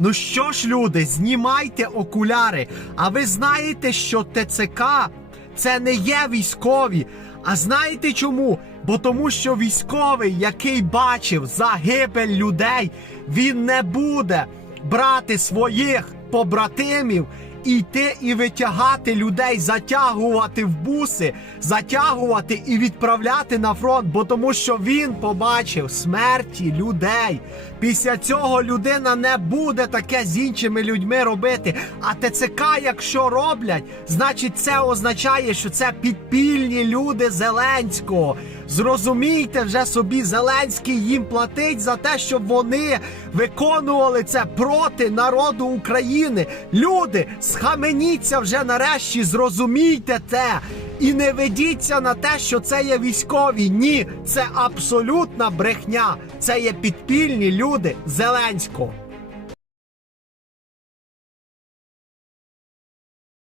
Ну що ж, люди, знімайте окуляри. А ви знаєте, що ТЦК це не є військові. А знаєте чому? Бо тому, що військовий, який бачив загибель людей, він не буде брати своїх побратимів і йти і витягати людей, затягувати в буси, затягувати і відправляти на фронт, бо тому що він побачив смерті людей. Після цього людина не буде таке з іншими людьми робити. А ТЦК, якщо роблять, значить це означає, що це підпільні люди Зеленського. Зрозумійте вже собі, Зеленський їм платить за те, щоб вони виконували це проти народу України. Люди, схаменіться вже нарешті, зрозумійте те. І не ведіться на те, що це є військові. Ні, це абсолютна брехня. Це є підпільні люди Зеленського.